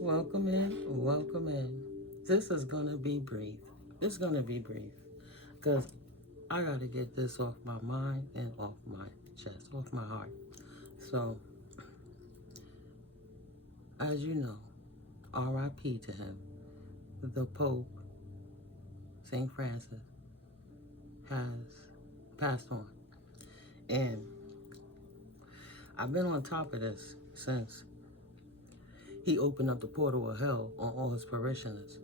Welcome in, welcome in. This is gonna be brief. It's gonna be brief because I gotta get this off my mind and off my chest, off my heart. So, as you know, R.I.P. to him. The Pope, St. Francis, has passed on. And I've been on top of this since he opened up the portal of hell on all his parishioners.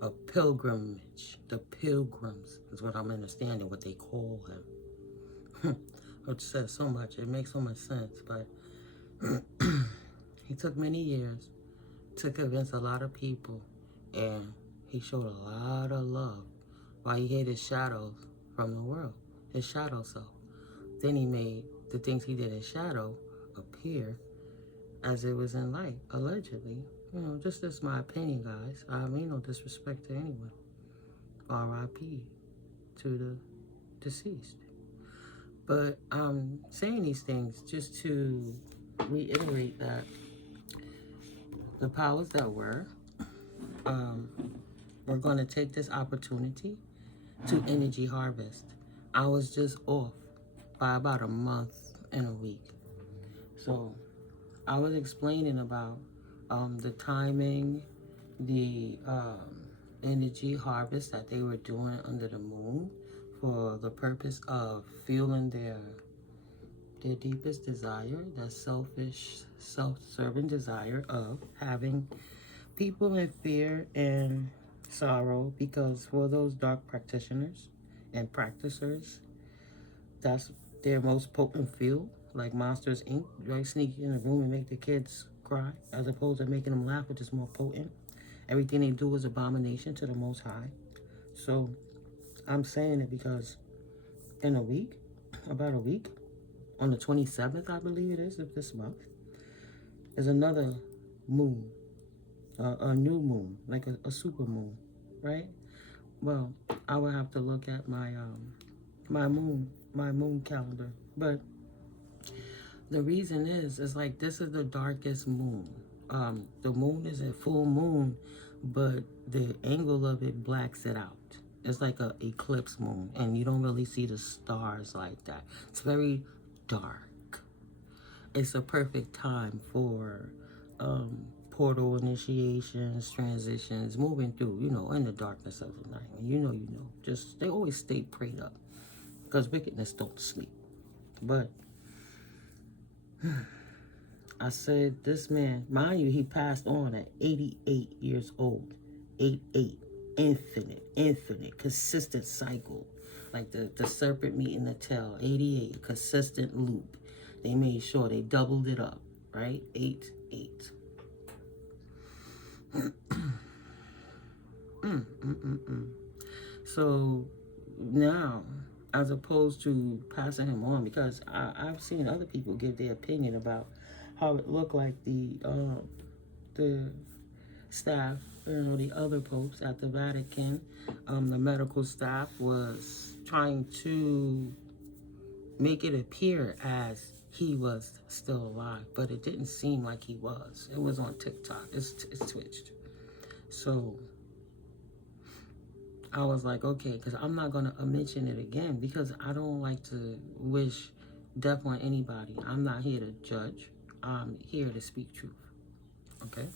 A pilgrimage. The pilgrims is what I'm understanding, what they call him. Which says so much. It makes so much sense. But he took many years to convince a lot of people. And he showed a lot of love while he hid his shadows from the world. His shadow self. Then he made the things he did in shadow appear as it was in light, allegedly. You know, just as my opinion, guys. I mean no disrespect to anyone. R.I.P. to the deceased. But I'm saying these things just to reiterate that the powers that were going to take this opportunity to energy harvest. I was just off by about a month and a week. So I was explaining about the timing, the energy harvest that they were doing under the moon for the purpose of fueling their deepest desire, that selfish, self-serving desire of having people in fear and sorrow, because for those dark practitioners and practicers, that's their most potent fuel. Like Monsters Inc., right? Sneak in a room and make the kids cry, as opposed to making them laugh, which is more potent. Everything they do is abomination to the Most High. So I'm saying it because in a week, about a week, on the 27th, I believe it is, of this month, is another moon, a new moon, like a super moon, right? Well, I would have to look at my moon calendar, but the reason is like this is the darkest moon. The moon is a full moon, but the angle of it blacks it out. It's like a eclipse moon, and you don't really see the stars like that. It's very dark. It's a perfect time for portal initiations, transitions, moving through, you know, in the darkness of the night. And you know. Just, they always stay prayed up because wickedness don't sleep. But I said, this man, mind you, he passed on at 88 years old. 88. Infinite, consistent cycle. Like the serpent meeting the tail. 88, consistent loop. They made sure they doubled it up, right? 8. So now, as opposed to passing him on, because I've seen other people give their opinion about how it looked like the staff, you know, the other popes at the Vatican, the medical staff was trying to make it appear as he was still alive, but it didn't seem like he was. It was on TikTok. It's twitched. So I was like, okay, because I'm not going to mention it again because I don't like to wish death on anybody. I'm not here to judge. I'm here to speak truth. Okay?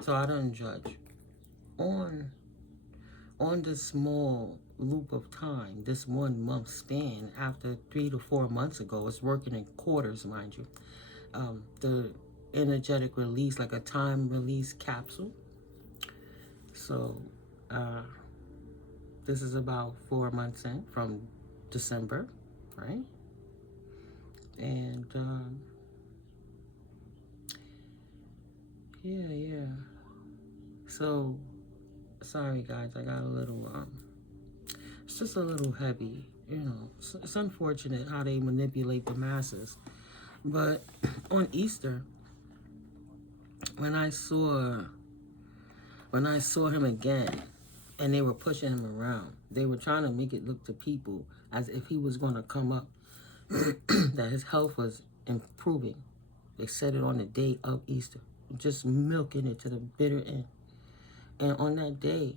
So I don't judge. On this small loop of time, this 1 month span, after 3 to 4 months ago, it's working in quarters, mind you. The energetic release, like a time release capsule. So, this is about 4 months in from December, right? And, yeah. So, sorry guys, I got a little, it's just a little heavy, you know. It's unfortunate how they manipulate the masses. But on Easter, when I saw him again, and they were pushing him around, they were trying to make it look to people as if he was going to come up, that his health was improving. They said it on the day of Easter. just milking it to the bitter end. And on that day,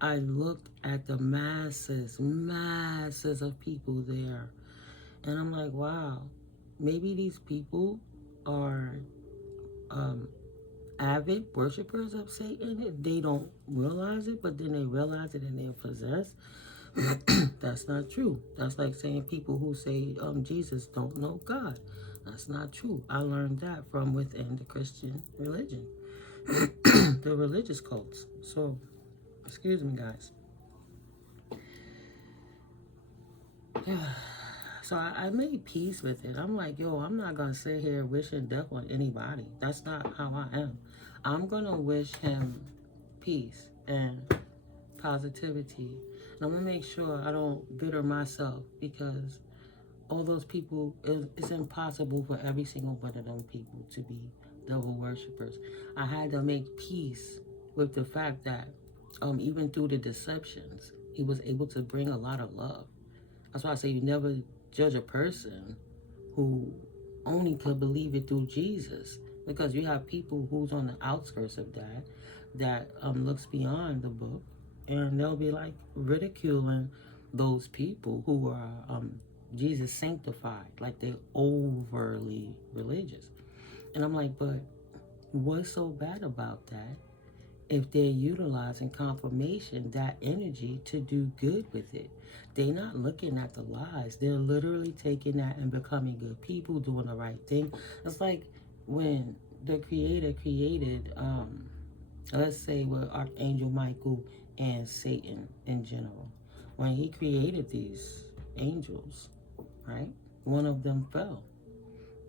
I looked at the masses of people there. And I'm like, wow, maybe these people are avid worshipers of Satan. They don't realize it, but then they realize it and they're possessed. That's not true. That's like saying people who say Jesus don't know God. That's not true. I learned that from within the Christian religion, the religious cults. So, excuse me, guys. So I made peace with it. I'm like, yo, I'm not going to sit here wishing death on anybody. That's not how I am. I'm going to wish him peace and positivity. And I'm going to make sure I don't bitter myself, because all those people, it's impossible for every single one of them people to be devil worshippers. I had to make peace with the fact that even through the deceptions, he was able to bring a lot of love. That's why I say you never judge a person who only could believe it through Jesus, because you have people who's on the outskirts of that looks beyond the book, and they'll be like ridiculing those people who are Jesus sanctified, like they're overly religious. And I'm like, but what's so bad about that if they're utilizing confirmation, that energy, to do good with it? They're not looking at the lies. They're literally taking that and becoming good people, doing the right thing. It's like when the Creator created, let's say with Archangel Mico and Satan in general. When he created these angels, right? One of them fell.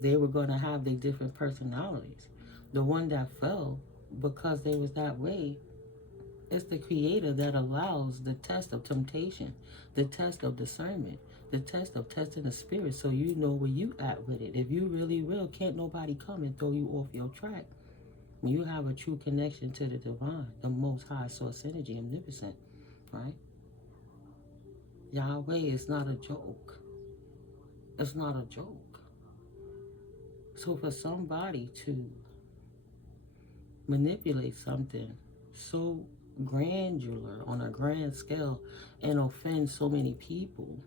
They were going to have their different personalities. The one that fell, because they was that way, it's the Creator that allows the test of temptation, the test of discernment, the test of testing the spirit, so you know where you at with it. If you really will, can't nobody come and throw you off your track. When you have a true connection to the divine, the most high source energy, omnipotent, right? Yahweh is not a joke. It's not a joke. So for somebody to manipulate something so granular on a grand scale and offend so many people,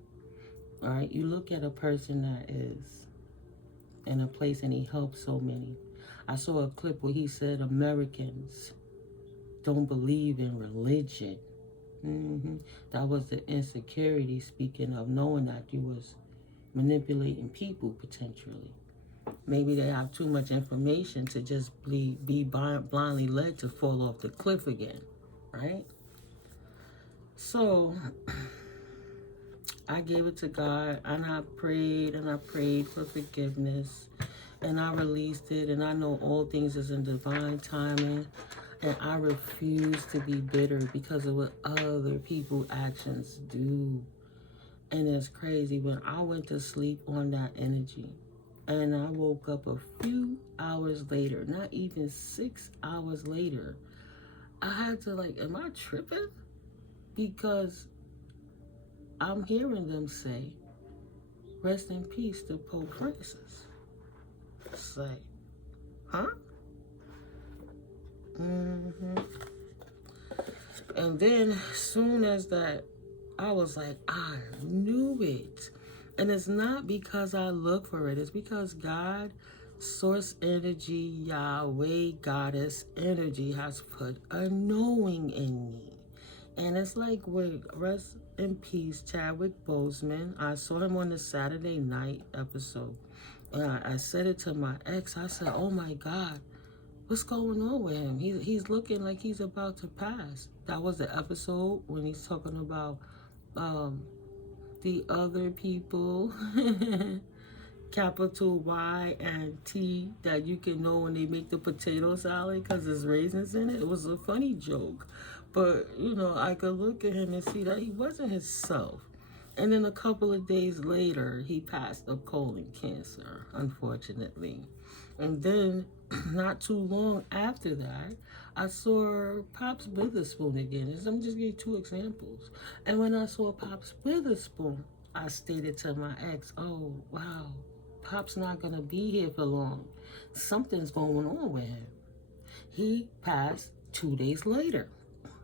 all right? You look at a person that is in a place and he helps so many. I saw a clip where he said Americans don't believe in religion. That was the insecurity, speaking of knowing that you was manipulating people potentially. Maybe they have too much information to just be blindly led to fall off the cliff again, right? So I gave it to God, and I prayed for forgiveness, and I released it, and I know all things is in divine timing, and I refuse to be bitter because of what other people's actions do. And it's crazy, when I went to sleep on that energy, and I woke up a few hours later, not even 6 hours later, I had to like, am I tripping? Because I'm hearing them say, rest in peace to Pope Francis. Say, huh? And then soon as that, I was like, I knew it. And it's not because I look for it. It's because God, source energy, Yahweh, goddess energy has put a knowing in me. And it's like with rest in peace, Chadwick Boseman. I saw him on the Saturday night episode. And I said it to my ex. I said, oh my God, what's going on with him? He's looking like he's about to pass. That was the episode when he's talking about the other people, capital Y and T, that you can know when they make the potato salad because there's raisins in it. It was a funny joke. But, you know, I could look at him and see that he wasn't himself. And then a couple of days later, he passed of colon cancer, unfortunately. And then, not too long after that, I saw Pops Witherspoon again. I'm just giving 2 examples. And when I saw Pops Witherspoon, I stated to my ex, oh, wow, Pop's not going to be here for long. Something's going on with him. He passed 2 days later.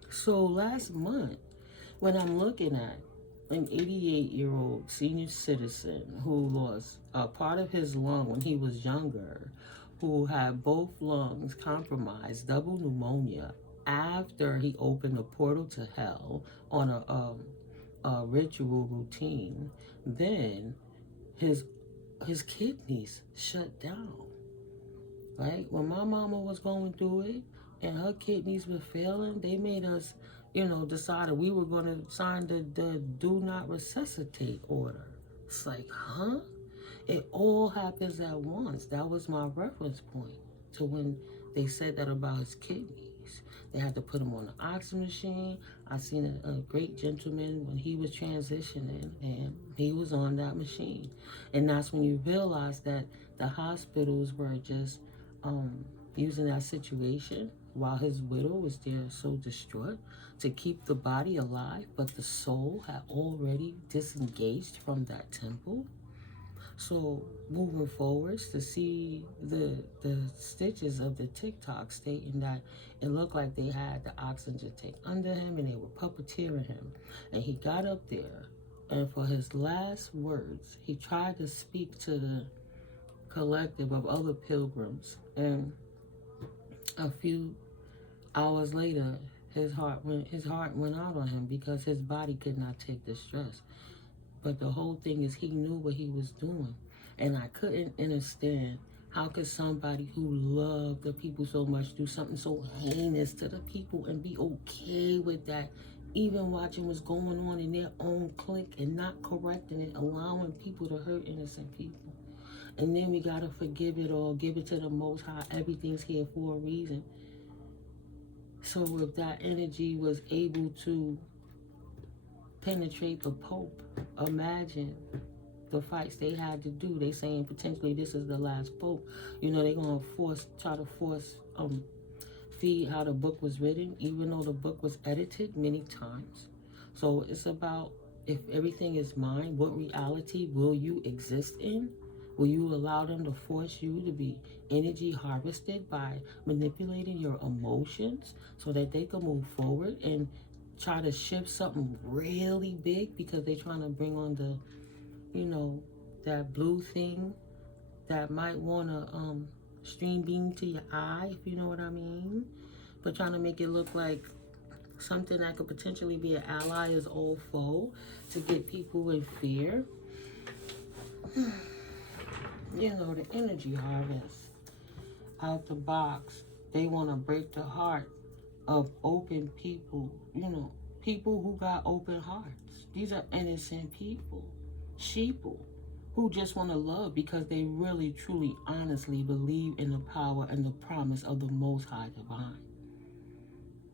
So last month, when I'm looking at an 88-year-old senior citizen who lost a part of his lung when he was younger, who had both lungs compromised, double pneumonia, after he opened a portal to hell on a ritual routine, then his kidneys shut down. Right? When my mama was going through it and her kidneys were failing, they made us, decided we were going to sign the do not resuscitate order. It's like, huh? It all happens at once. That was my reference point to when they said that about his kidneys. They had to put him on an oxygen machine. I seen a great gentleman when he was transitioning, and he was on that machine. And that's when you realize that the hospitals were just using that situation while his widow was there so distraught to keep the body alive, but the soul had already disengaged from that temple. So moving forwards, to see the stitches of the TikTok stating that it looked like they had the oxygen tank under him and they were puppeteering him, and he got up there, and for his last words, he tried to speak to the collective of other pilgrims, and a few hours later, his heart went out on him because his body could not take the stress. But the whole thing is he knew what he was doing. And I couldn't understand how could somebody who loved the people so much do something so heinous to the people and be okay with that, even watching what's going on in their own clique and not correcting it, allowing people to hurt innocent people. And then we got to forgive it all, give it to the Most High. Everything's here for a reason. So if that energy was able to penetrate the Pope, imagine the fights they had to do. They saying potentially this is the last Pope. They're going to try to force feed how the book was written, even though the book was edited many times. So it's about, if everything is mine, what reality will you exist in? Will you allow them to force you to be energy harvested by manipulating your emotions so that they can move forward and try to shift something really big because they're trying to bring on the, that blue thing that might want to stream beam to your eye, if you know what I mean? But trying to make it look like something that could potentially be an ally is all foe to get people in fear. The energy harvest out the box. They want to break the heart of open people, people who got open hearts. These are innocent people, sheeple, who just want to love because they really, truly, honestly believe in the power and the promise of the Most High Divine.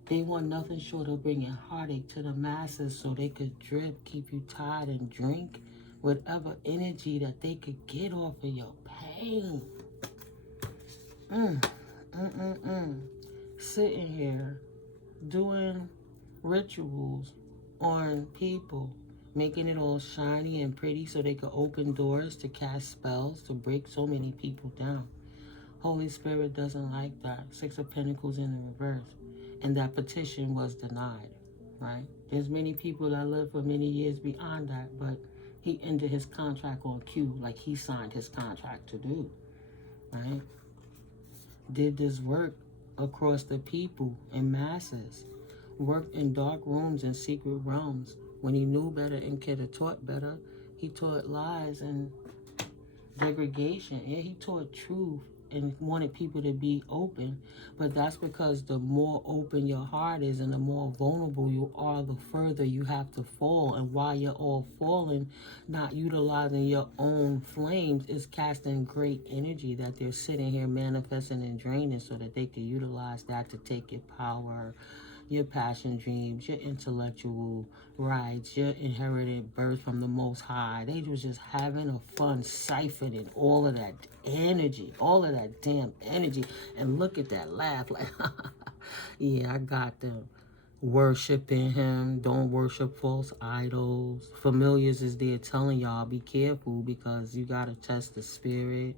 They want nothing short of bringing heartache to the masses so they could drip, keep you tired, and drink whatever energy that they could get off of your pain. Sitting here doing rituals on people, making it all shiny and pretty so they could open doors to cast spells to break so many people down. Holy Spirit doesn't like that. 6 of Pentacles in the reverse. And that petition was denied, right? There's many people that live for many years beyond that, but he ended his contract on cue, like he signed his contract to do, right? Did this work across the people and masses, worked in dark rooms and secret realms. When he knew better and could have taught better, he taught lies and degradation. Yeah, he taught truth and wanted people to be open, but that's because the more open your heart is and the more vulnerable you are, the further you have to fall. And while you're all falling, not utilizing your own flames is casting great energy that they're sitting here manifesting and draining so that they can utilize that to take your power, your passion dreams, your intellectual rights, your inherited birth from the Most High. They was just having a fun siphoning all of that energy, all of that damn energy. And look at that laugh, like, yeah, I got them. Worshiping him, don't worship false idols. Familiars is there telling y'all, be careful because you got to test the spirit.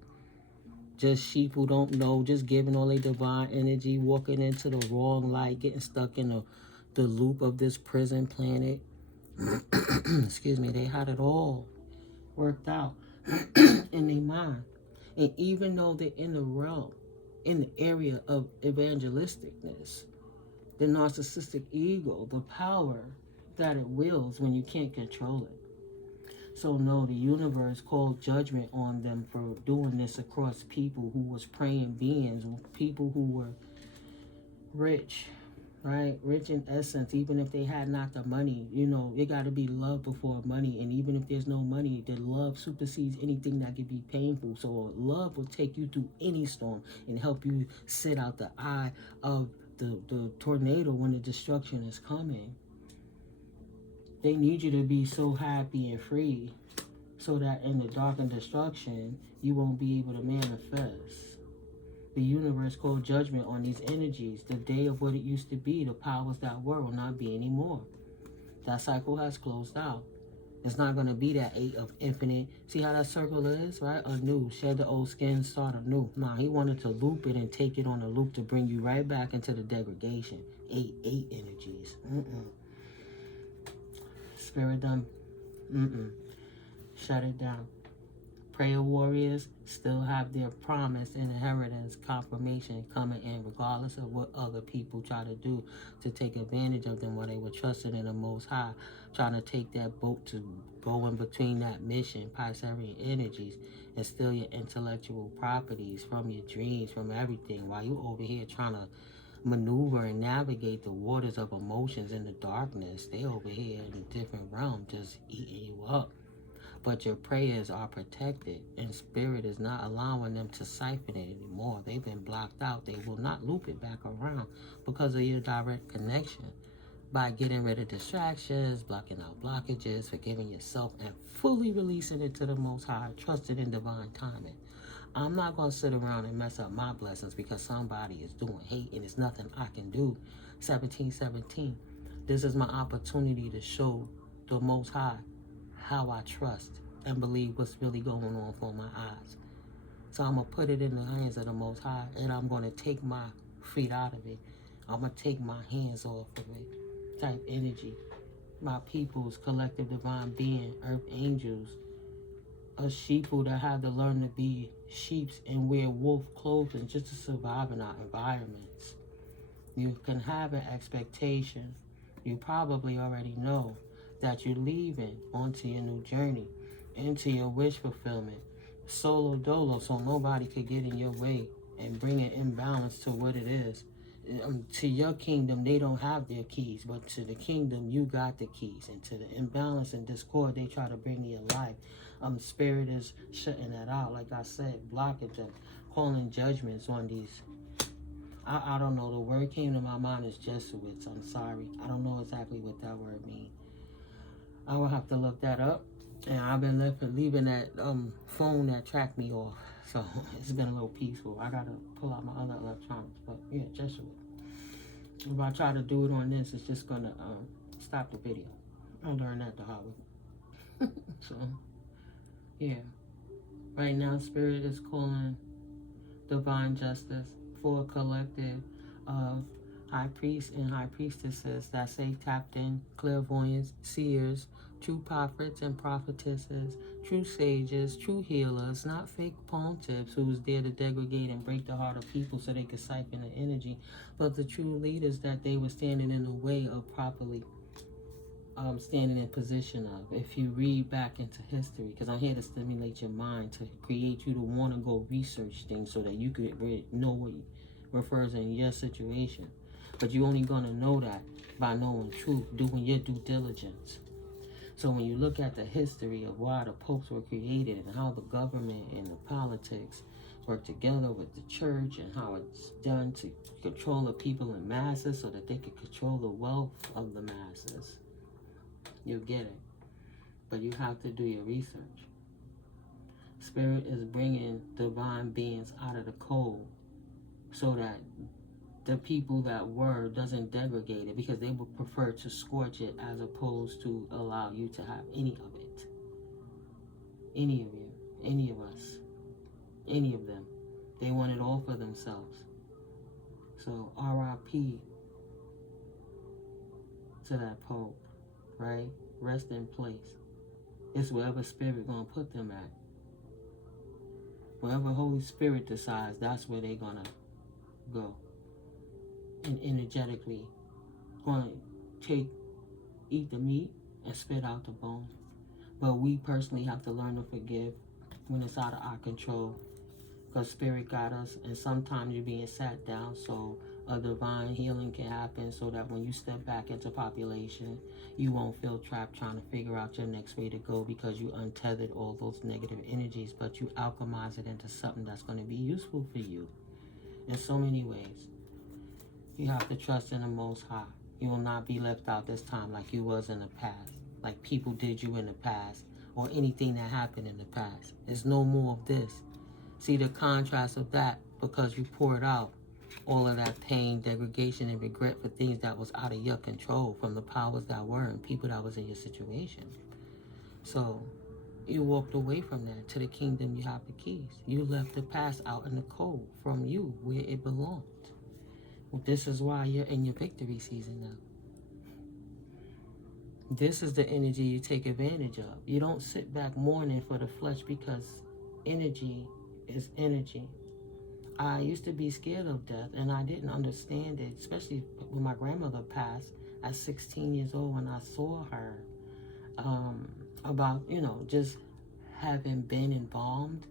Just sheep who don't know, just giving all their divine energy, walking into the wrong light, getting stuck in the loop of this prison planet. Excuse me, they had it all worked out in their mind. And even though they're in the realm, in the area of evangelisticness, the narcissistic ego, the power that it wills when you can't control it. So no, the universe called judgment on them for doing this across people who was praying beings, people who were rich, right? Rich in essence, even if they had not the money, you know, it got to be love before money. And even if there's no money, the love supersedes anything that could be painful. So love will take you through any storm and help you sit out the eye of the tornado when the destruction is coming. They need you to be so happy and free so that in the dark and destruction, you won't be able to manifest. The universe called judgment on these energies. The day of what it used to be, the powers that were, will not be anymore. That cycle has closed out. It's not going to be that 8 of infinite. See how that circle is, right? Anew. Shed the old skin, start anew. Nah, he wanted to loop it and take it on a loop to bring you right back into the degradation. 8 energies. Spirit done. Shut it down. Prayer warriors still have their promise and inheritance confirmation coming in, regardless of what other people try to do to take advantage of them while they were trusting in the Most High, trying to take that boat to go in between that mission, Piscean energies, and steal your intellectual properties from your dreams, from everything, while you over here trying to maneuver and navigate the waters of emotions in the darkness. They over here in a different realm, just eating you up. But your prayers are protected, and spirit is not allowing them to siphon it anymore. They've been blocked out. They will not loop it back around because of your direct connection. By getting rid of distractions, blocking out blockages, forgiving yourself, and fully releasing it to the Most High, trusting in divine timing. I'm not going to sit around and mess up my blessings because somebody is doing hate and it's nothing I can do. 1717. This is my opportunity to show the Most High how I trust and believe what's really going on for my eyes. So I'm going to put it in the hands of the Most High, and I'm going to take my feet out of it. I'm going to take my hands off of it. Type energy. My people's collective divine being, earth angels, a sheeple that had to learn to be sheeps and wear wolf clothing just to survive in our environments. You can have an expectation. You probably already know that you're leaving onto your new journey, into your wish fulfillment, solo dolo, so nobody could get in your way and bring an imbalance to what it is. To your kingdom, they don't have their keys, but to the kingdom, you got the keys. And to the imbalance and discord, they try to bring to your life. Spirit is shutting that out. Like I said, blockage and calling judgments on these. I don't know. The word came to my mind is Jesuits. I'm sorry. I don't know exactly what that word means. I will have to look that up. And I've been leaving that phone that tracked me off. So it's been a little peaceful. I got to pull out my other electronics. But yeah, Jesuit. If I try to do it on this, it's just going to stop the video. I learned that the hard way. So, yeah. Right now, Spirit is calling divine justice for a collective of high priests and high priestesses that say tapped in, clairvoyants, seers, true prophets and prophetesses, true sages, true healers, not fake palm tips who was there to degrade and break the heart of people so they could siphon the energy, but the true leaders that they were standing in the way of properly standing in position of. If you read back into history, because I'm here to stimulate your mind, to create you to want to go research things so that you could know what refers in your situation. But you're only going to know that by knowing truth, doing your due diligence. So when you look at the history of why the popes were created and how the government and the politics work together with the church and how it's done to control the people in masses so that they can control the wealth of the masses, you'll get it. But you have to do your research. Spirit is bringing divine beings out of the cold so that the people that were doesn't degrade it, because they would prefer to scorch it as opposed to allow you to have any of it. Any of you, any of us, any of them. They want it all for themselves. So R.I.P. to that Pope, right? Rest in place. It's wherever Spirit gonna put them at. Wherever Holy Spirit decides, that's where they're gonna go. And energetically gonna eat the meat and spit out the bone. But we personally have to learn to forgive when it's out of our control, because Spirit got us, and sometimes you're being sat down so a divine healing can happen, so that when you step back into population, you won't feel trapped trying to figure out your next way to go, because you untethered all those negative energies, but you alchemize it into something that's going to be useful for you in so many ways. You have to trust in the Most High. You will not be left out this time like you was in the past, like people did you in the past, or anything that happened in the past. There's no more of this. See the contrast of that, because you poured out all of that pain, degradation, and regret for things that was out of your control from the powers that were and people that was in your situation. So you walked away from that. To the kingdom you have the keys. You left the past out in the cold from you where it belonged. Well, this is why you're in your victory season now. This is the energy you take advantage of. You don't sit back mourning for the flesh, because energy is energy. I used to be scared of death, and I didn't understand it, especially when my grandmother passed at 16 years old, when I saw her, about, just having been embalmed,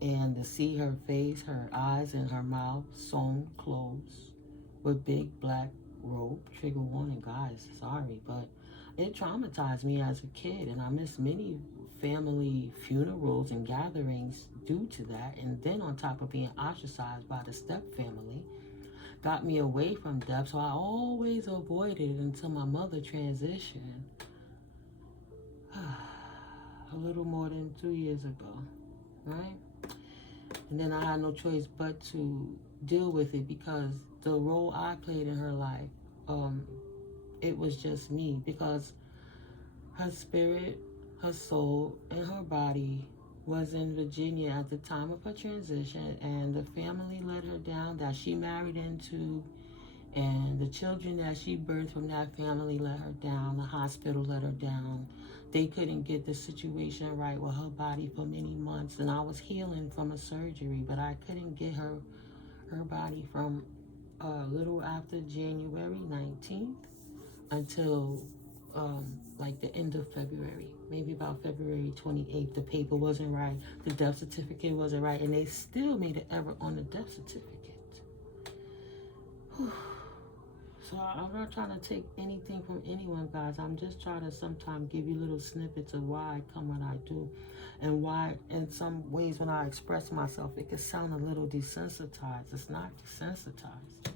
and to see her face, her eyes and her mouth sewn closed with big black robe. Trigger warning, guys, sorry, but it traumatized me as a kid, and I missed many family funerals and gatherings due to that. And then on top of being ostracized by the step family, got me away from death. So I always avoided it until my mother transitioned a little more than 2 years ago, right? And then I had no choice but to deal with it, because the role I played in her life, it was just me, because her spirit, her soul, and her body was in Virginia at the time of her transition, and the family let her down that she married into, and the children that she birthed from that family let her down. The hospital let her down. They couldn't get the situation right with her body for many months, and I was healing from a surgery, but I couldn't get her body from a little after January 19th until like the end of February, maybe about February 28th. The paper wasn't right, the death certificate wasn't right, and they still made an error on the death certificate. So I'm not trying to take anything from anyone, guys. I'm just trying to sometimes give you little snippets of why I come when I do, and why in some ways when I express myself, it can sound a little desensitized. It's not desensitized.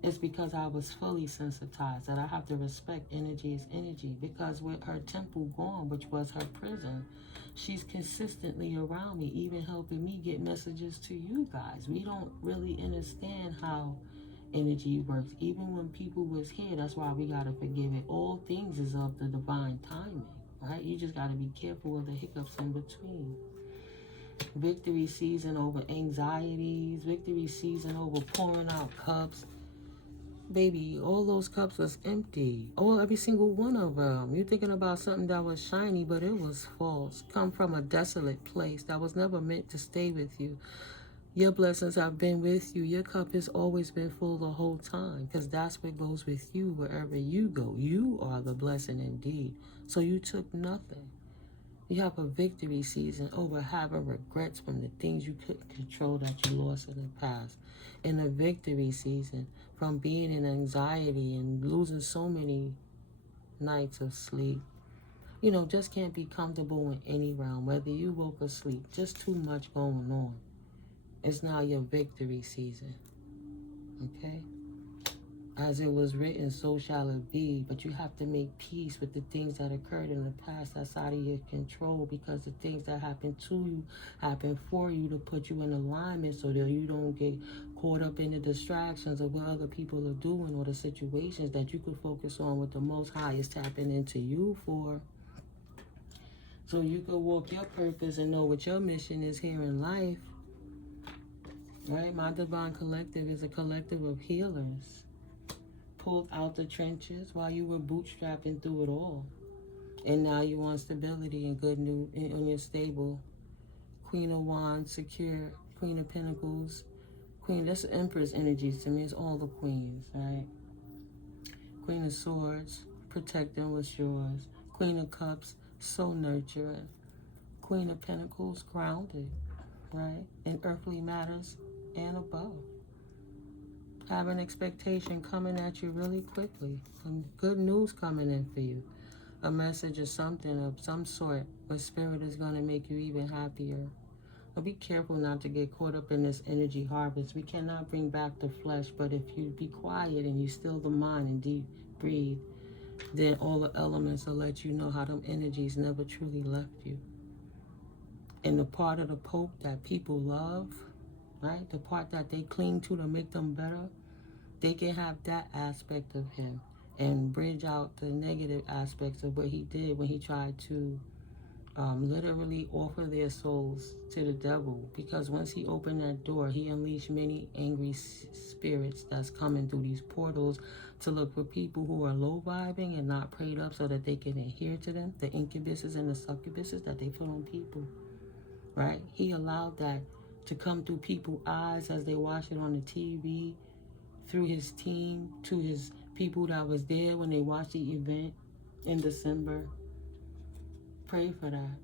It's because I was fully sensitized that I have to respect energy is energy, because with her temple gone, which was her prison, she's consistently around me, even helping me get messages to you guys. We don't really understand how energy works. Even when people was here, that's why we got to forgive it. All things is of the divine timing, right? You just got to be careful of the hiccups in between. Victory season over anxieties, victory season over pouring out cups. Baby, all those cups was empty. Oh, every single one of them. You're thinking about something that was shiny, but it was false. Come from a desolate place that was never meant to stay with you. Your blessings have been with you. Your cup has always been full the whole time, because that's what goes with you wherever you go. You are the blessing indeed. So you took nothing. You have a victory season over having regrets from the things you couldn't control that you lost in the past. And a victory season from being in anxiety and losing so many nights of sleep. Just can't be comfortable in any realm, whether you woke or sleep. Just too much going on. It's now your victory season. Okay? As it was written, so shall it be. But you have to make peace with the things that occurred in the past that's out of your control, because the things that happen to you happen for you to put you in alignment, so that you don't get caught up in the distractions of what other people are doing, or the situations that you could focus on what the Most High is tapping into you for. So you could walk your purpose and know what your mission is here in life. right? My divine collective is a collective of healers. Pulled out the trenches while you were bootstrapping through it all. And now you want stability and good news, and you're stable. Queen of Wands, secure. Queen of Pentacles. Queen, that's Empress energies to me. It's all the queens, right? Queen of Swords, protecting what's yours. Queen of Cups, so nurturing. Queen of Pentacles, grounded, right? In earthly matters and above. Have an expectation coming at you really quickly. Some good news coming in for you. A message or something of some sort where spirit is going to make you even happier. But be careful not to get caught up in this energy harvest. We cannot bring back the flesh, but if you be quiet and you still the mind and deep breathe, then all the elements will let you know how them energies never truly left you. And the part of the Pope that people love, right? The part that they cling to make them better, they can have that aspect of him and bridge out the negative aspects of what he did when he tried to literally offer their souls to the devil. Because once he opened that door, he unleashed many angry spirits that's coming through these portals to look for people who are low vibing and not prayed up so that they can adhere to them, the incubuses and the succubuses that they put on people, right? He allowed that to come through people's eyes as they watch it on the TV, through his team, to his people that was there when they watched the event in December. Pray for that.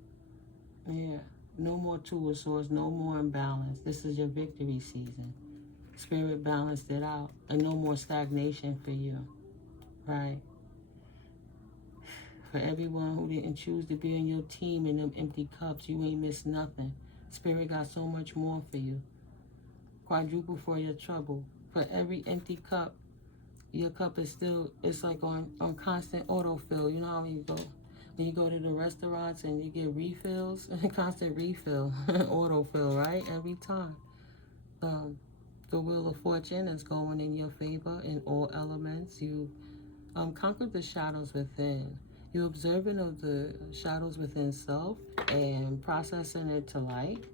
Yeah. No more Two of Swords, no more imbalance. This is your victory season. Spirit balanced it out. And no more stagnation for you. Right? For everyone who didn't choose to be in your team in them empty cups, you ain't missed nothing. Spirit got so much more for you. Quadruple for your trouble. For every empty cup, your cup is still, it's like on constant autofill. You know how you go, when you go to the restaurants and you get refills, constant refill, autofill, right? Every time. The Wheel of Fortune is going in your favor in all elements. You conquered the shadows within. You're observant of the shadows within self and processing it to light.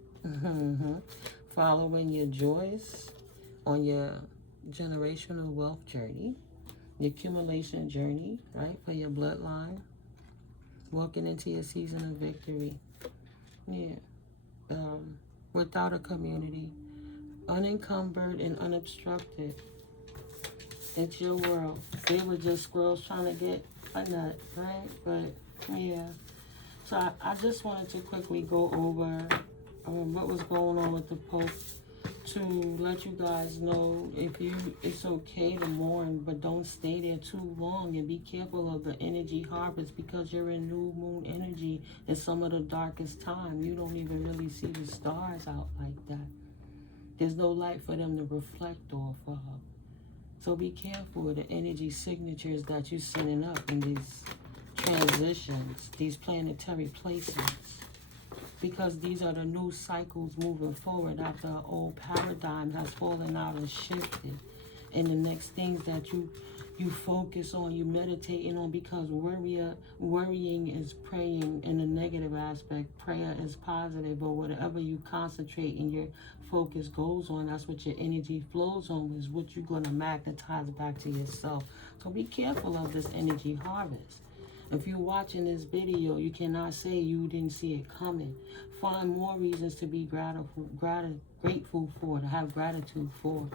Following your joys on your generational wealth journey, the accumulation journey, right, for your bloodline, walking into your season of victory. Yeah. Without a community, unencumbered and unobstructed. It's your world. They were just squirrels trying to get a nut, right? But yeah. So I just wanted to quickly go over what was going on with the Pope, to let you guys know it's okay to mourn, but don't stay there too long, and be careful of the energy harvest, because you're in new moon energy in some of the darkest time. You don't even really see the stars out like that. There's no light for them to reflect off of. So be careful of the energy signatures that you're sending up in these transitions, these planetary placements. Because these are the new cycles moving forward after an old paradigm has fallen out and shifted. And the next things that you focus on, you meditating on, because worrying is praying in a negative aspect. Prayer is positive, but whatever you concentrate and your focus goes on, that's what your energy flows on, is what you're going to magnetize back to yourself. So be careful of this energy harvest. If you're watching this video, you cannot say you didn't see it coming. Find more reasons to be grateful for, to have gratitude for.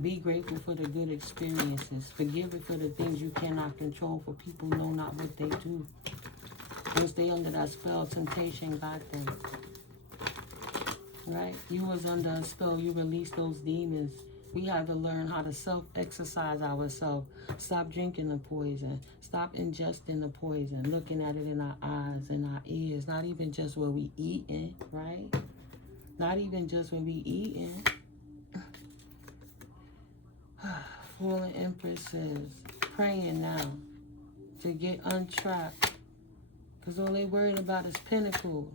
Be grateful for the good experiences. Forgive it for the things you cannot control, for people know not what they do. Don't stay under that spell. Temptation got them. Right? You was under a spell. You released those demons. We have to learn how to self-exercise ourselves. Stop drinking the poison. Stop ingesting the poison. Looking at it in our eyes and our ears. Not even just when we eating, right? Not even just when we eating. Fallen Empress says, praying now to get untrapped. Because all they worried about is pentacles.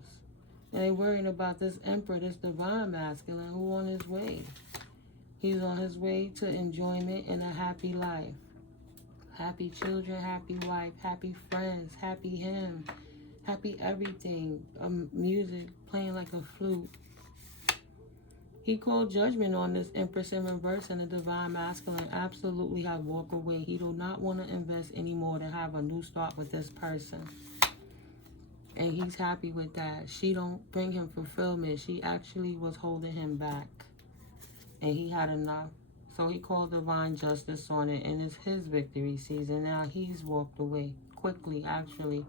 And they worried about this Emperor, this divine masculine, who on his way. He's on his way to enjoyment and a happy life. Happy children, happy wife, happy friends, happy him, happy everything. Music playing like a flute. He called judgment on this Empress in reverse, and the divine masculine absolutely has walked away. He do not want to invest anymore to have a new start with this person. And he's happy with that. She don't bring him fulfillment. She actually was holding him back. And he had enough. So he called divine justice on it, and it's his victory season. Now he's walked away quickly, actually,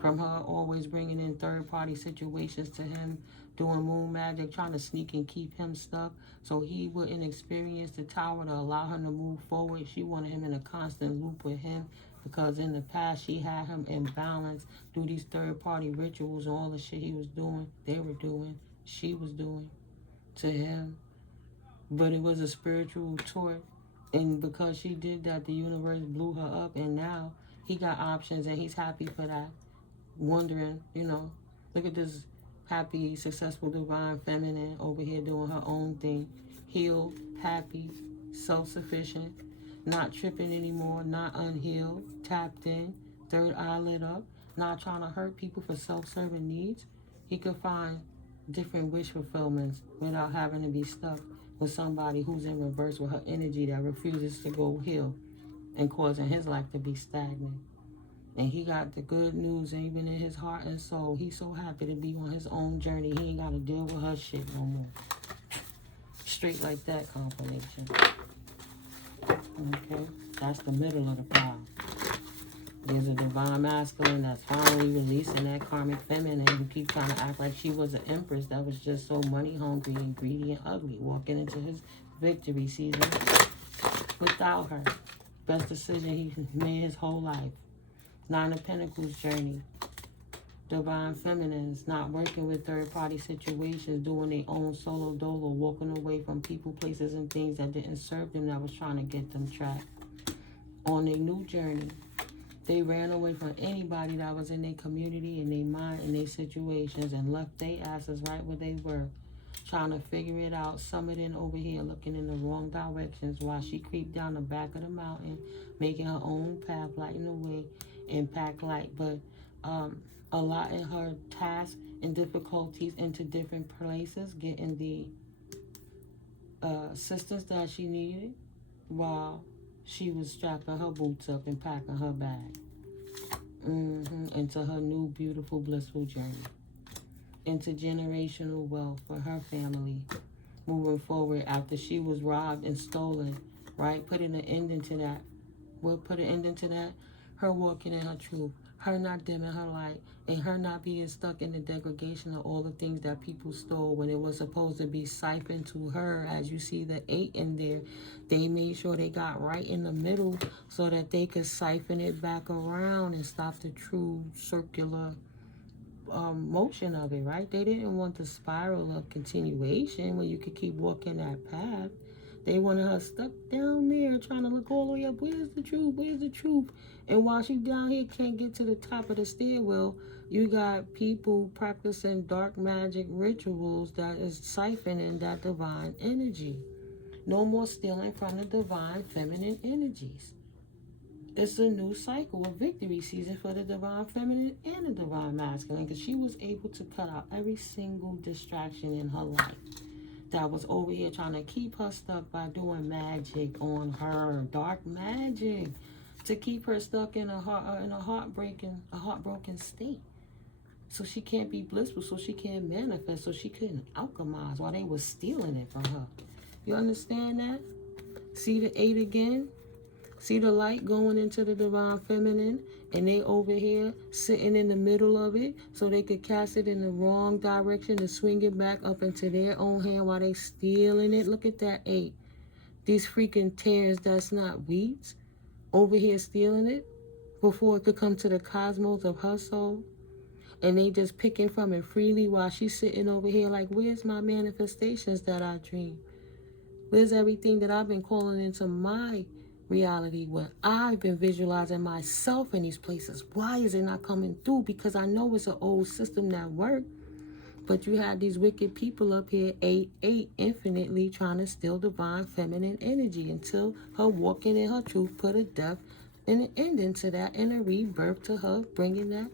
from her always bringing in third-party situations to him, doing moon magic, trying to sneak and keep him stuck so he wouldn't experience the tower to allow him to move forward. She wanted him in a constant loop with him because in the past she had him in balance through these third-party rituals and all the shit he was doing, they were doing, she was doing to him. But it was a spiritual tort, and because she did that, the universe blew her up, and now he got options, and he's happy for that. Wondering, you know, look at this happy, successful, divine feminine over here doing her own thing. Healed, happy, self-sufficient, not tripping anymore, not unhealed, tapped in, third eye lit up, not trying to hurt people for self-serving needs. He could find different wish fulfillments without having to be stuck with somebody who's in reverse with her energy that refuses to go heal and causing his life to be stagnant. And he got the good news even in his heart and soul. He's so happy to be on his own journey. He ain't got to deal with her shit no more. Straight like that confirmation. Okay? That's the middle of the pile. There's a divine masculine that's finally releasing that karmic feminine who keeps trying to act like she was an empress that was just so money hungry and greedy and ugly, walking into his victory season without her. Best decision he made his whole life. Nine of Pentacles journey. Divine feminines, not working with third-party situations, doing their own solo dolo, walking away from people, places, and things that didn't serve them, that was trying to get them trapped. On their new journey, they ran away from anybody that was in their community, in their mind, in their situations, and left their asses right where they were, trying to figure it out, summiting over here, looking in the wrong directions while she creeped down the back of the mountain, making her own path, lighting the way, impact light. But a lot in her tasks and difficulties into different places, getting the assistance that she needed while she was strapping her boots up and packing her bag into her new beautiful blissful journey, into generational wealth for her family moving forward after she was robbed and stolen, right? Putting an ending to that. What put an ending to that? Her walking in her truth, her not dimming her light, and her not being stuck in the degradation of all the things that people stole when it was supposed to be siphoned to her. As you see the 8 in there, they made sure they got right in the middle so that they could siphon it back around and stop the true circular motion of it, right? They didn't want the spiral of continuation where you could keep walking that path. They wanted her stuck down there trying to look all the way up. Where's the truth? Where's the truth? And while she down here can't get to the top of the stairwell, you got people practicing dark magic rituals that is siphoning that divine energy. No more stealing from the divine feminine energies. It's a new cycle, a victory season for the divine feminine and the divine masculine, because she was able to cut out every single distraction in her life that was over here trying to keep her stuck by doing magic on her, dark magic, to keep her stuck in a heartbroken state. So she can't be blissful, so she can't manifest, so she couldn't alchemize while they was stealing it from her. You understand that? See the 8 again? See the light going into the divine feminine, and they over here sitting in the middle of it so they could cast it in the wrong direction and swing it back up into their own hand while they stealing it. Look at that 8. These freaking tares that's not weeds over here stealing it before it could come to the cosmos of her soul. And they just picking from it freely while she's sitting over here like, where's my manifestations that I dream? Where's everything that I've been calling into my reality when I've been visualizing myself in these places? Why is it not coming through? Because I know it's an old system that worked, but you had these wicked people up here, 8 infinitely trying to steal divine feminine energy until her walking in her truth put a death and an ending to that and a rebirth to her, bringing that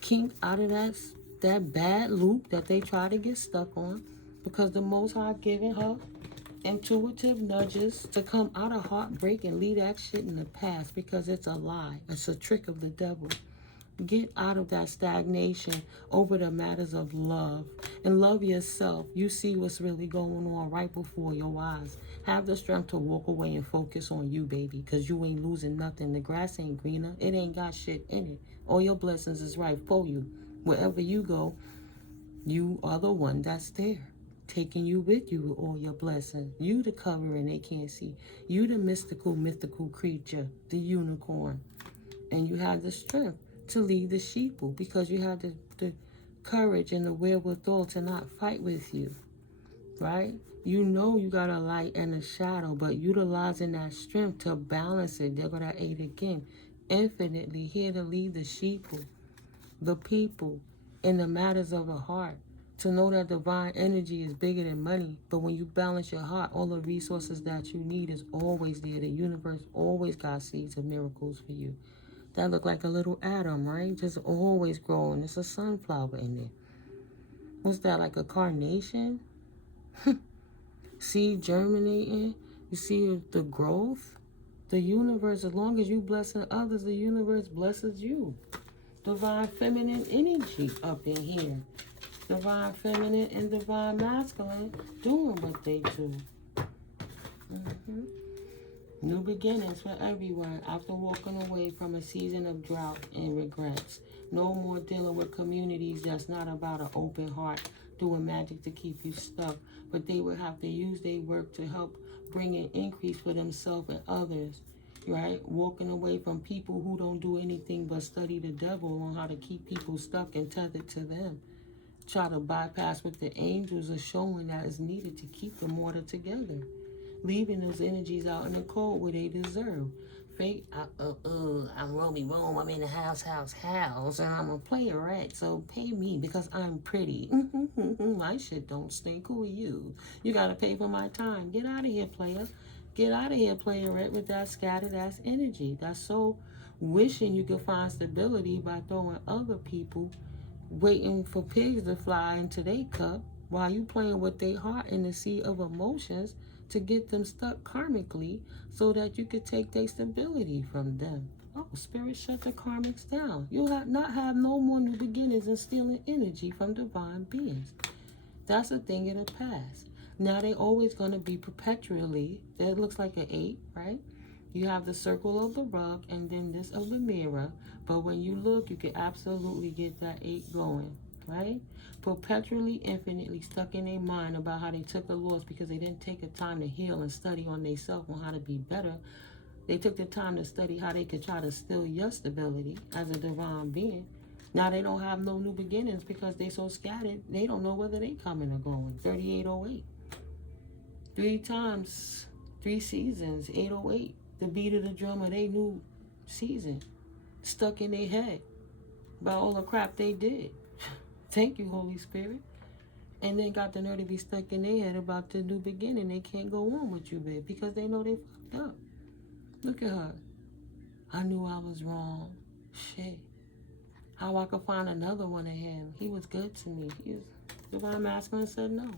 kink out of that bad loop that they try to get stuck on. because the Most High giving her intuitive nudges to come out of heartbreak and leave that shit in the past, because it's a lie. It's a trick of the devil. Get out of that stagnation over the matters of love, and love yourself. You see what's really going on right before your eyes. Have the strength to walk away and focus on you, baby, because you ain't losing nothing. The grass ain't greener. It ain't got shit in it. All your blessings is right for you. Wherever you go, you are the one that's there, taking you with you with all your blessings. You the covering they can't see. You the mythical creature, the unicorn. And you have the strength to lead the sheeple, because you have the courage and the wherewithal to not fight with you, right? You know you got a light and a shadow, but utilizing that strength to balance it. There go that 8 again. Infinitely here to lead the sheeple, the people, in the matters of the heart. To know that divine energy is bigger than money. But when you balance your heart, all the resources that you need is always there. The universe always got seeds of miracles for you. That look like a little atom, right? Just always growing. There's a sunflower in there. What's that, like a carnation? Seed germinating. You see the growth? The universe, as long as you blessing others, the universe blesses you. Divine feminine energy up in here. Divine feminine and divine masculine doing what they do. New beginnings for everyone after walking away from a season of drought and regrets. No more dealing with communities that's not about an open heart, doing magic to keep you stuck. But they will have to use their work to help bring an increase for themselves and others, right? Walking away from people who don't do anything but study the devil on how to keep people stuck and tethered to them. Try to bypass what the angels are showing that is needed to keep the mortar together. Leaving those energies out in the cold where they deserve. Fake, I'm Romy Rome, I'm in the house, and I'm a player, right? So pay me because I'm pretty. My shit don't stink. Who are you? You gotta pay for my time. Get out of here, player. Get out of here, playerette, with that scattered ass energy. That's so wishing you could find stability by throwing other people, waiting for pigs to fly into their cup while you playing with their heart in the sea of emotions to get them stuck karmically so that you could take their stability from them. Oh, spirit, shut the karmics down. You'll not have no more new beginnings and stealing energy from divine beings. That's a thing of the past. Now they always going to be perpetually, that looks like an 8, right? You have the circle of the rug and then this of the mirror. But when you look, you can absolutely get that 8 going, right? Perpetually, infinitely stuck in their mind about how they took a loss because they didn't take the time to heal and study on themselves on how to be better. They took the time to study how they could try to steal your stability as a divine being. Now they don't have no new beginnings because they so scattered, they don't know whether they coming or going. 3808. 3 times, 3 seasons, 808. The beat of the drum of their new season. Stuck in their head about all the crap they did. Thank you, Holy Spirit. And then got the nerve to be stuck in their head about the new beginning. They can't go on with you, babe, because they know they fucked up. Look at her. I knew I was wrong. Shit. How I could find another one of him. He was good to me. Divine Masculine said no.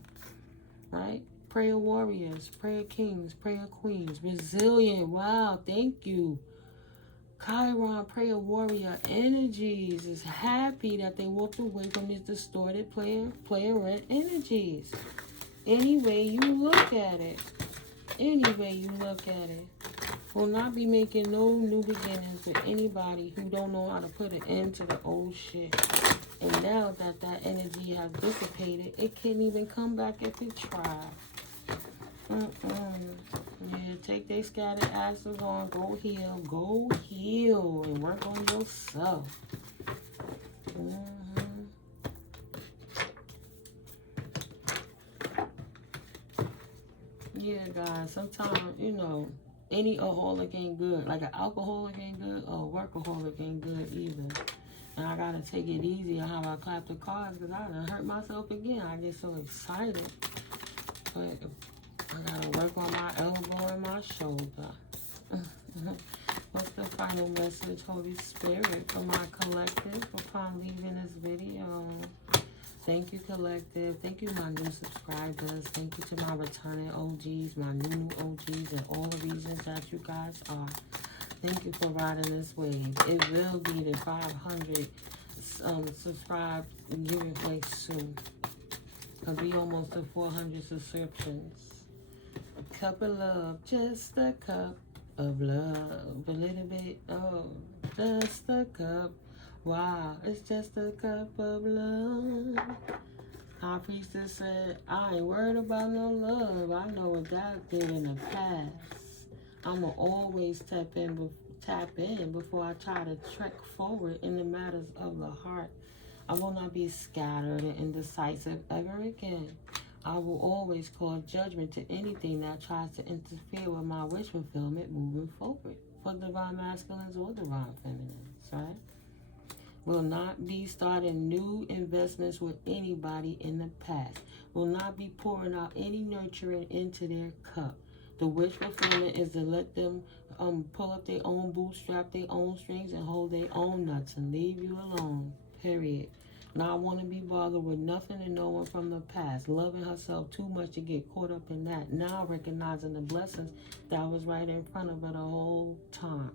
Right? Prayer warriors, prayer kings, prayer queens, resilient. Wow, thank you. Chiron, prayer warrior energies is happy that they walked away from these distorted playerette energies. Any way you look at it. Any way you look at it. Will not be making no new beginnings with anybody who don't know how to put an end to the old shit. And now that that energy has dissipated, it can't even come back if it tries. Yeah, take their scattered asses on, go heal, and work on yourself. Yeah, guys, sometimes, you know, any alcoholic ain't good. Like an alcoholic ain't good, or a workaholic ain't good either. And I gotta take it easy on how I clap the cards, because I done hurt myself again. I get so excited. But I gotta work on my elbow and my shoulder. What's the final message, Holy Spirit, for my collective upon leaving this video? Thank you, collective. Thank you, my new subscribers. Thank you to my returning OGs, my new OGs, and all the reasons that you guys are. Thank you for riding this wave. It will be the 500 subscribe giveaway soon. Because we almost to 400 subscriptions. A cup of love, just a cup of love. A little bit, oh, just a cup. Wow, it's just a cup of love. Our priestess said, I ain't worried about no love. I know what God did in the past. I'ma always tap in before I try to trek forward in the matters of the heart. I will not be scattered and indecisive ever again. I will always call judgment to anything that tries to interfere with my wish fulfillment moving forward. For divine masculines or divine feminines, right? Will not be starting new investments with anybody in the past. Will not be pouring out any nurturing into their cup. The wish fulfillment is to let them pull up their own bootstrap, their own strings, and hold their own nuts and leave you alone. Period. Not want to be bothered with nothing and no one from the past. Loving herself too much to get caught up in that. Now recognizing the blessings that was right in front of her the whole time.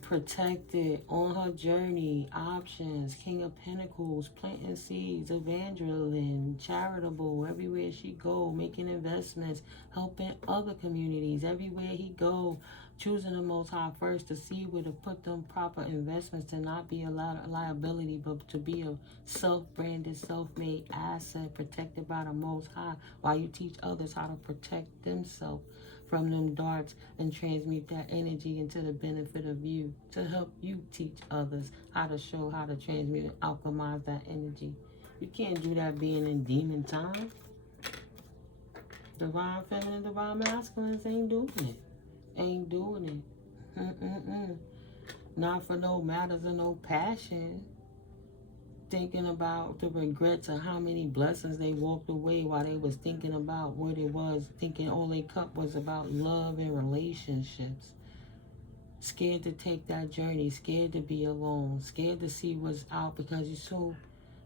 Protected on her journey, options, King of Pentacles, planting seeds, evangelism, charitable, everywhere she go, making investments, helping other communities, everywhere he go, choosing the Most High first to see where to put them proper investments, to not be a liability, but to be a self-branded, self-made asset, protected by the Most High, while you teach others how to protect themselves from them darts and transmute that energy into the benefit of you, to help you teach others how to show how to transmute and alchemize that energy. You can't do that being in demon time. Divine feminine, divine masculines ain't doing it. Ain't doing it. Not for no matters of no passion. Thinking about the regrets of how many blessings they walked away while they was thinking about what it was, thinking all they cup was about love and relationships. Scared to take that journey, scared to be alone, scared to see what's out because you're so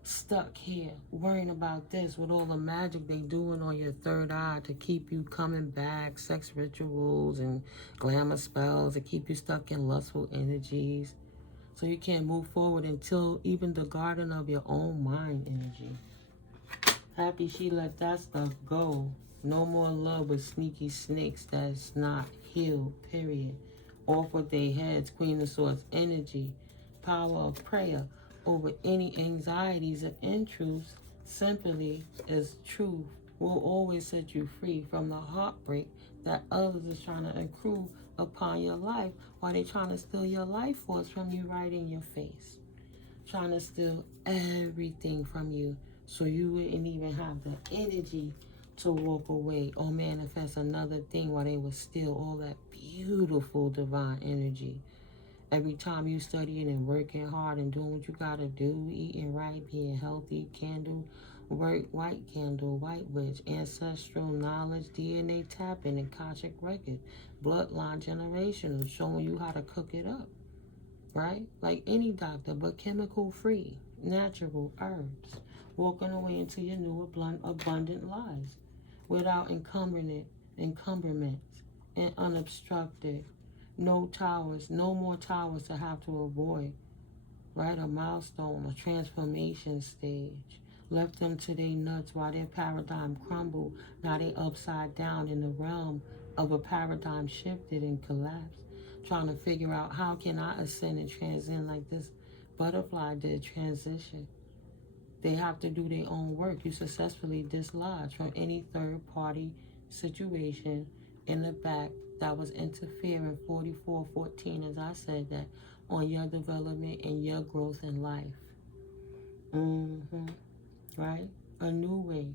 stuck here worrying about this with all the magic they doing on your third eye to keep you coming back, sex rituals and glamour spells to keep you stuck in lustful energies. So you can't move forward until even the garden of your own mind energy. Happy she let that stuff go. No more love with sneaky snakes that's not healed, period. Off with their heads, Queen of Swords energy. Power of prayer over any anxieties of intruths simply as truth will always set you free from the heartbreak that others is trying to accrue upon your life while they trying to steal your life force from you right in your face. Trying to steal everything from you so you wouldn't even have the energy to walk away or manifest another thing while they would steal all that beautiful divine energy. Every time you studying and working hard and doing what you gotta do, eating right, being healthy, candle work, white candle, white witch, ancestral knowledge, DNA tapping, and Akashic record, bloodline generational, showing you how to cook it up, right? Like any doctor, but chemical free, natural herbs, walking away into your new abundant lives without encumberments and unobstructed. No towers, no more towers to have to avoid, right? A milestone, a transformation stage. Left them to their nuts while their paradigm crumbled. Now they upside down in the realm of a paradigm shifted and collapsed. Trying to figure out how can I ascend and transcend like this butterfly did transition. They have to do their own work. You successfully dislodge from any third party situation in the back that was interfering 4414, as I said, that on your development and your growth in life. Right? A new way.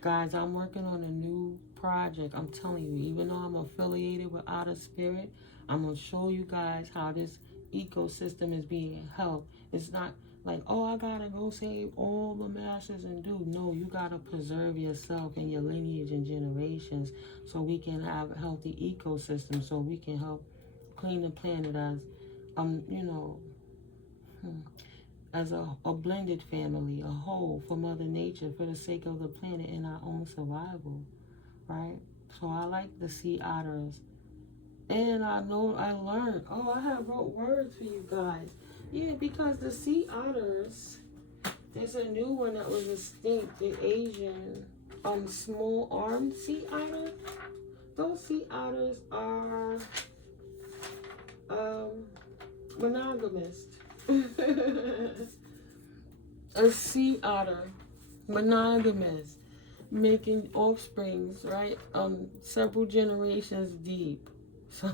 Guys, I'm working on a new project. I'm telling you, even though I'm affiliated with Outer Spirit, I'm going to show you guys how this ecosystem is being helped. It's not like, oh, I got to go save all the masses and do. No, you got to preserve yourself and your lineage and generations so we can have a healthy ecosystem, so we can help clean the planet as, as a blended family, a whole, for Mother Nature, for the sake of the planet and our own survival, right? So I like the sea otters. And I know I learned, oh, I have wrote words for you guys. Yeah, because the sea otters, there's a new one that was extinct, the Asian small armed sea otter. Those sea otters are monogamous. A sea otter, monogamous, making offsprings, right? Several generations deep. So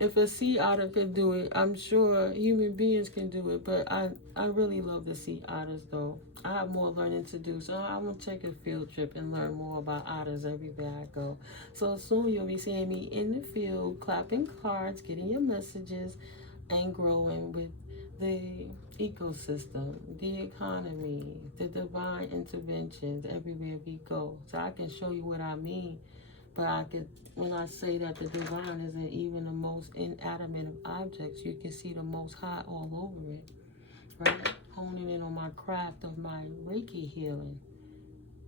if a sea otter could do it, I'm sure human beings can do it. But I really love the sea otters, though. I have more learning to do, so I'm gonna take a field trip and learn more about otters everywhere I go. So soon you'll be seeing me in the field, clapping cards, getting your messages, and growing with the ecosystem, the economy, the divine interventions everywhere we go. So I can show you what I mean. But I could, when I say that the divine isn't even the most inanimate of objects, you can see the Most High all over it, right? Honing in on my craft of my Reiki healing.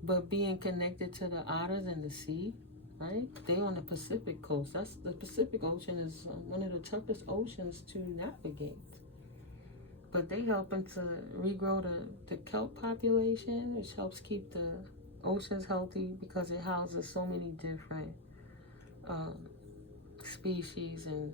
But being connected to the otters and the sea, right? They on the Pacific coast. That's the Pacific Ocean is one of the toughest oceans to navigate. But they helping to regrow the kelp population, which helps keep the oceans healthy because it houses so many different species and,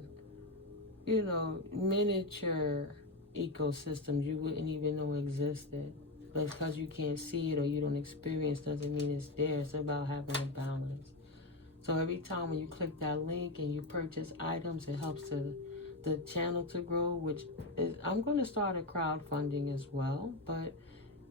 you know, miniature ecosystems you wouldn't even know existed. But because you can't see it or you don't experience doesn't mean it's there. It's about having a balance. So every time when you click that link and you purchase items, it helps the channel to grow, which is, I'm going to start a crowdfunding as well, but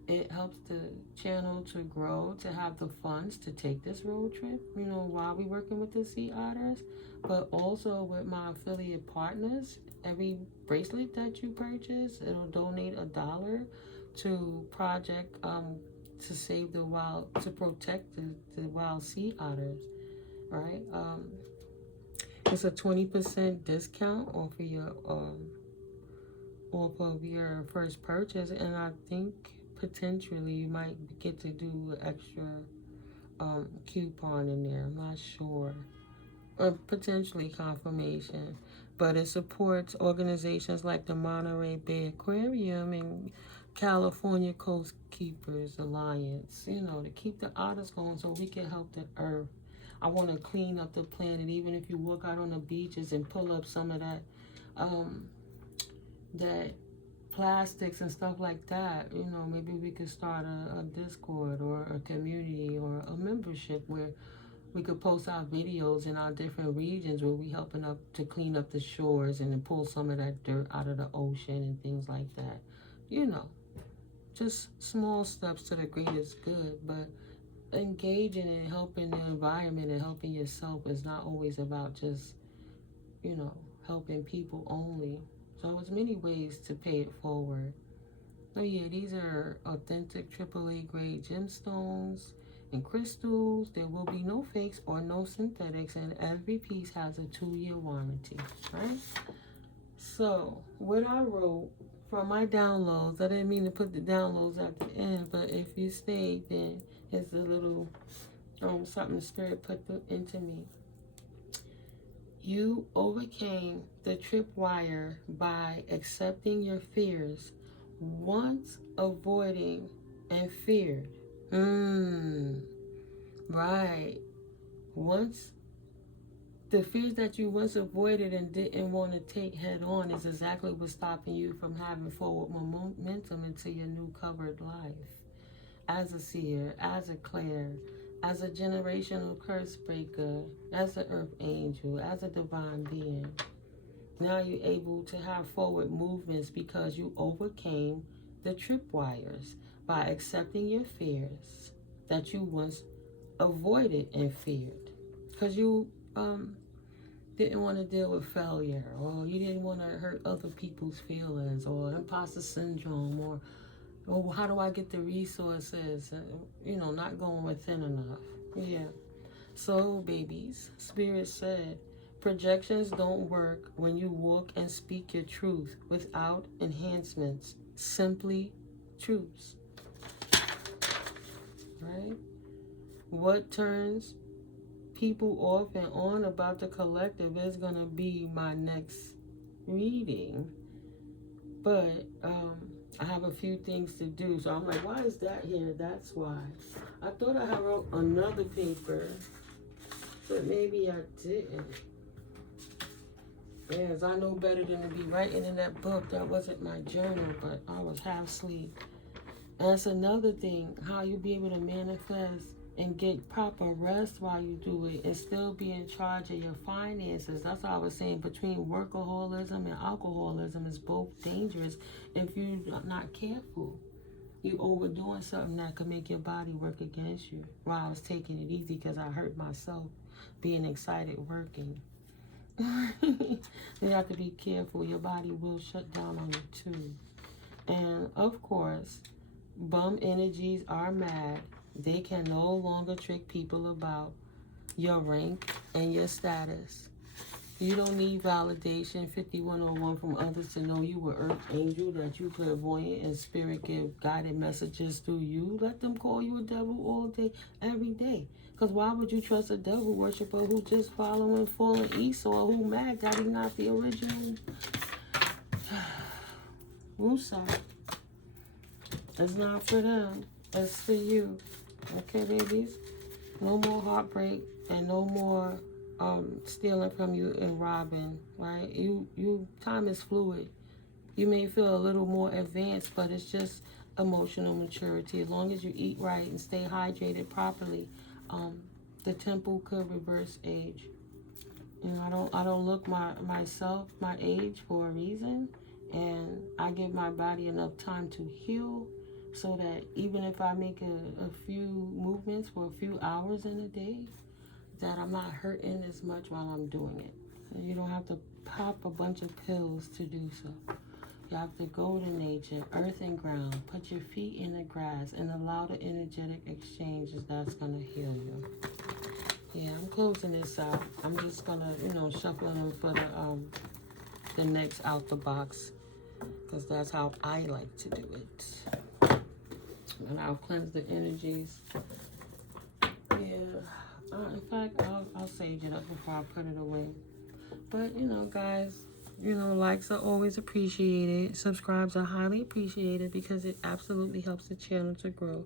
it helps the channel to grow, to have the funds to take this road trip, you know, while we're working with the sea otters, but also with my affiliate partners. Every bracelet that you purchase, it'll donate $1 to project to save the wild, to protect the wild sea otters, right? It's a 20% discount off of your first purchase, and I think potentially you might get to do an extra coupon in there. I'm not sure. Or potentially confirmation. But it supports organizations like the Monterey Bay Aquarium and California Coast Keepers Alliance, you know, to keep the otters going so we can help the earth. I want to clean up the planet, even if you walk out on the beaches and pull up some of that that plastics and stuff like that. You know, maybe we could start a Discord or a community or a membership where we could post our videos in our different regions where we helping up to clean up the shores and then pull some of that dirt out of the ocean and things like that. You know, just small steps to the greatest good, but engaging and helping the environment and helping yourself is not always about just, you know, helping people only. So there's many ways to pay it forward. Oh yeah, these are authentic AAA grade gemstones and crystals. There will be no fakes or no synthetics, and every piece has a 2-year warranty, right? So what I wrote from my downloads, I didn't mean to put the downloads at the end, but if you stayed, then it's a little something Spirit put into me. You overcame the tripwire by accepting your fears, once avoiding and feared. Right. Once the fears that you once avoided and didn't want to take head on is exactly what's stopping you from having forward momentum into your new covered life. As a seer, as a clair, as a generational curse breaker, as an earth angel, as a divine being. Now you're able to have forward movements because you overcame the tripwires by accepting your fears that you once avoided and feared. Because you didn't want to deal with failure, or you didn't want to hurt other people's feelings, or imposter syndrome, or how do I get the resources? You know, not going within enough. Yeah. So, babies, Spirit said, projections don't work when you walk and speak your truth without enhancements. simply truths, right? What turns people off and on about the collective is going to be my next reading. But I have a few things to do. So I'm like, why is that here? That's why. I thought I had wrote another paper, but maybe I didn't. Yes, I know better than to be writing in that book. That wasn't my journal, but I was half asleep. And that's another thing, how you be able to manifest and get proper rest while you do it and still be in charge of your finances. That's what I was saying. Between workaholism and alcoholism is both dangerous if you're not careful. You overdoing something that could make your body work against you. While I was taking it easy because I hurt myself being excited working. You have to be careful. Your body will shut down on you too. And of course, bum energies are mad. They can no longer trick people about your rank and your status. You don't need validation 5101 from others to know you were earth angel, that you clairvoyant and spirit give guided messages through you. Let them call you a devil all day, every day. Because why would you trust a devil worshiper who just following fallen Esau, who mad that he's not the original Wusa? It's not for them. It's for you. Okay, babies? No more heartbreak and no more stealing from you and robbing, right? Time is fluid. You may feel a little more advanced, but it's just emotional maturity. As long as you eat right and stay hydrated properly, the temple could reverse age. You know, I don't look my age for a reason, and I give my body enough time to heal, so that even if I make a few movements for a few hours in a day, that I'm not hurting as much while I'm doing it. You don't have to pop a bunch of pills to do so. You have to go to nature, earth and ground, put your feet in the grass, and allow the energetic exchanges that's going to heal you. Yeah, I'm closing this out. I'm just going to, shuffle them for the next out the box, because that's how I like to do it. And I'll cleanse the energies. Yeah. In fact, I'll save it up before I put it away. But, guys, likes are always appreciated. Subscribes are highly appreciated because it absolutely helps the channel to grow.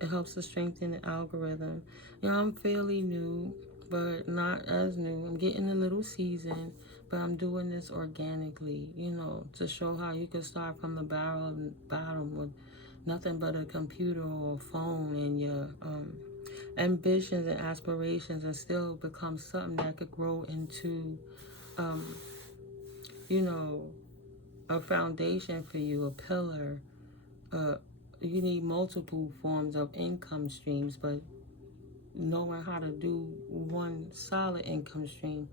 It helps to strengthen the algorithm. I'm fairly new, but not as new. I'm getting a little seasoned, but I'm doing this organically, to show how you can start from the bottom with nothing but a computer or a phone and your ambitions and aspirations, and still become something that could grow into a foundation for you, a pillar. You need multiple forms of income streams, but knowing how to do one solid income stream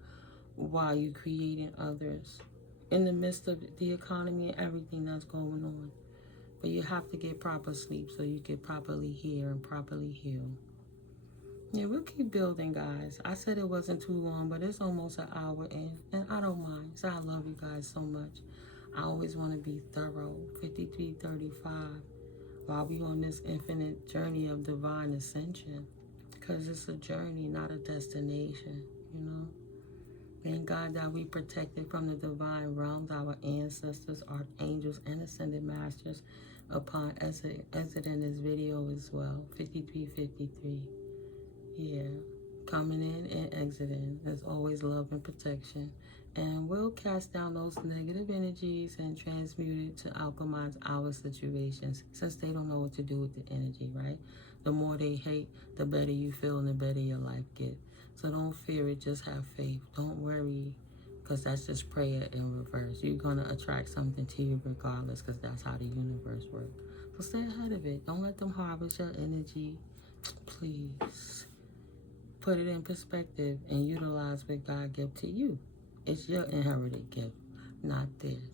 while you creating others in the midst of the economy and everything that's going on. But you have to get proper sleep so you can properly hear and properly heal. Yeah, we'll keep building, guys. I said it wasn't too long, but it's almost an hour in, and I don't mind, because I love you guys so much. I always want to be thorough. 5335, while we on this infinite journey of divine ascension, because it's a journey, not a destination, Thank God that we protected from the divine realms, our ancestors, archangels, and ascended masters upon exiting this video as well. 5353. Yeah, coming in and exiting. There's always love and protection. And we'll cast down those negative energies and transmute it to alchemize our situations, since they don't know what to do with the energy, right? The more they hate, the better you feel and the better your life gets. So don't fear it, just have faith. Don't worry, because that's just prayer in reverse. You're going to attract something to you regardless, because that's how the universe works. So stay ahead of it. Don't let them harvest your energy, please. Put it in perspective and utilize what God gave to you. It's your inherited gift, not theirs.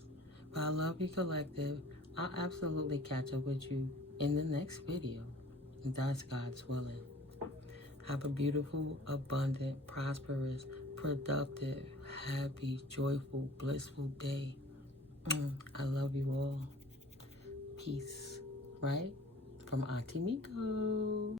But I love you, collective. I'll absolutely catch up with you in the next video. That's God's willing. Have a beautiful, abundant, prosperous, productive, happy, joyful, blissful day. I love you all. Peace, right? From Auntie Mico.